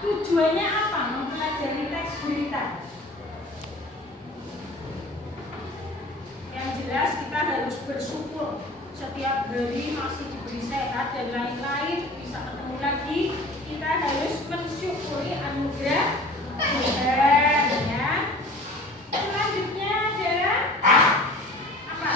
Tujuannya apa mempelajari teks berita? Yang jelas kita harus bersyukur setiap hari masih diberi sehat dan lain-lain, bisa ketemu lagi. Kita harus mensyukuri anugerah Tuhan, ya. Selanjutnya adalah apa?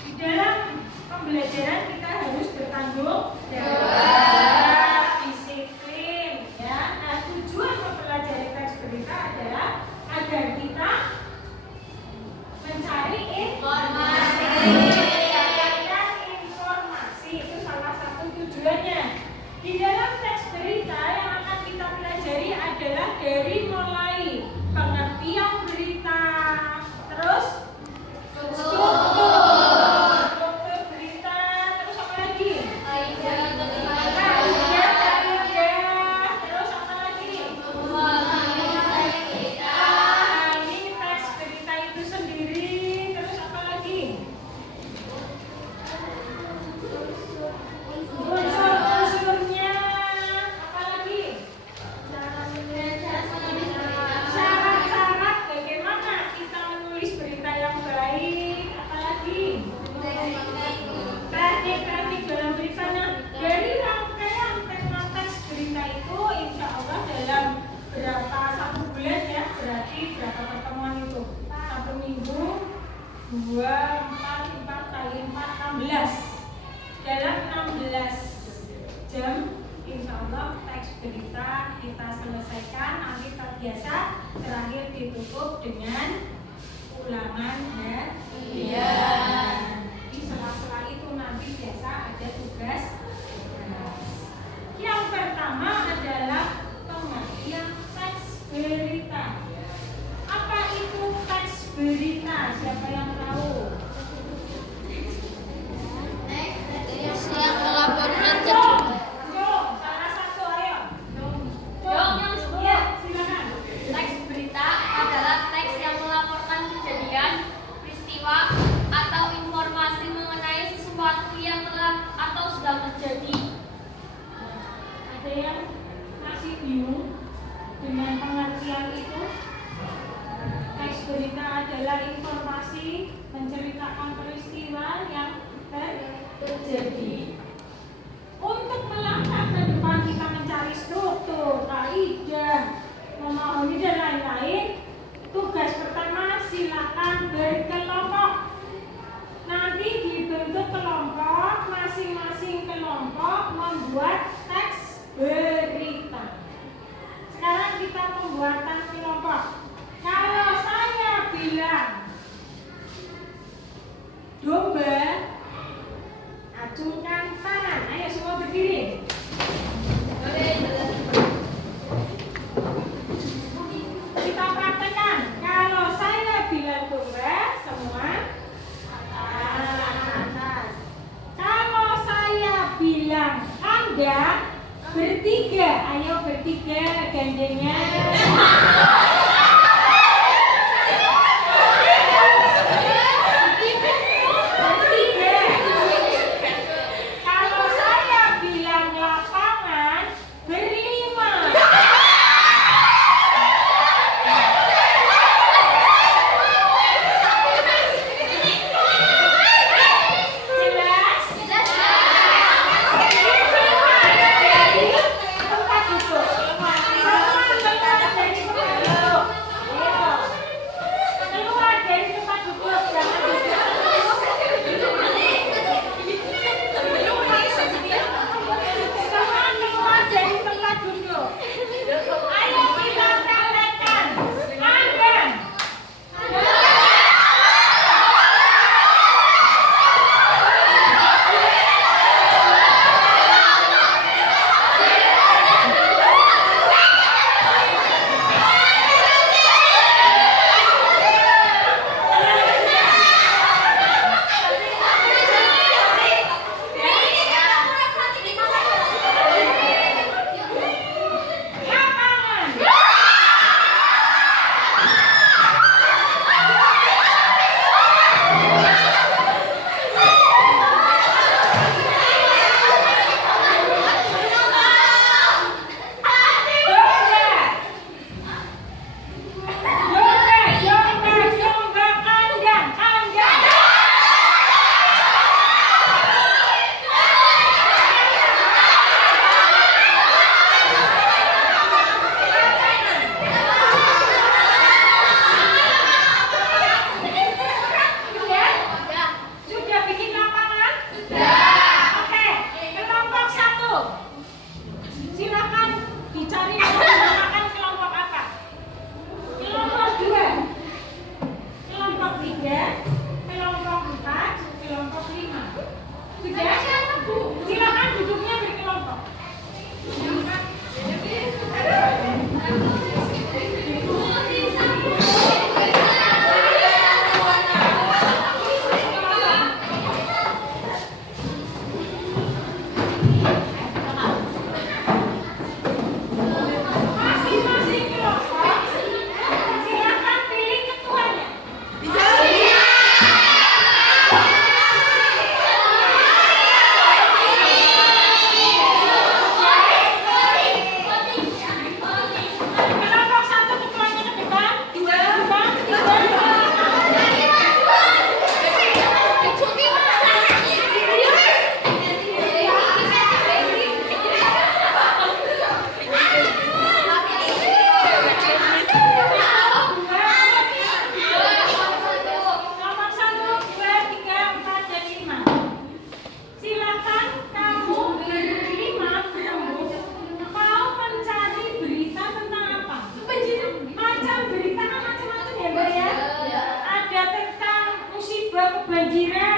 Di dalam pembelajaran kita harus bertanggung jawab, disiplin, ya. Nah, tujuan mempelajari teks berita adalah agar kita mencari informasi. Mendapatkan informasi itu salah satu tujuannya. Di dalam teks berita yang akan kita pelajari adalah dari mulai pengertian berita, terus struktur berita, terus apa lagi? Terus apa lagi? Ini teks berita itu sendiri, terus apa lagi? Unsur-unsurnya, apa lagi? Syarat-syarat bagaimana kita menulis berita yang baik, apa lagi? Teknik-teknik dalam beritanya. Dari rangkaian tema teks berita itu, insya Allah dalam berapa satu bulan, ya, berarti berapa pertemuan itu? 1 minggu, 2, 4 kali 4, 16. Dalam 16 jam, insya Allah teks berita kita selesaikan. Nanti terbiasa terakhir ditutup dengan ulangan harian. Di sela-sela itu nanti biasa ada tugas. Yang pertama adalah pengertian teks berita. Apa itu teks berita? Siapa yang tahu? Salah satu, ayo. Ya, silakan. Teks berita adalah teks yang melaporkan kejadian, peristiwa, atau informasi mengenai sesuatu yang telah atau sedang terjadi. Ada yang masih bingung dengan pengertian itu? Teks berita adalah informasi menceritakan peristiwa yang terjadi. Untuk melangkah ke depan kita mencari struktur, kaidah, memahami dan lain-lain. Tugas pertama, silakan berkelompok. Nanti dibentuk kelompok, masing-masing kelompok membuat teks berita. Sekarang kita pembuatan kelompok. Kalau saya bilang domba, acungkan tangan. Ayo semua berdiri. Kita praktekkan. Kalau saya Jiren.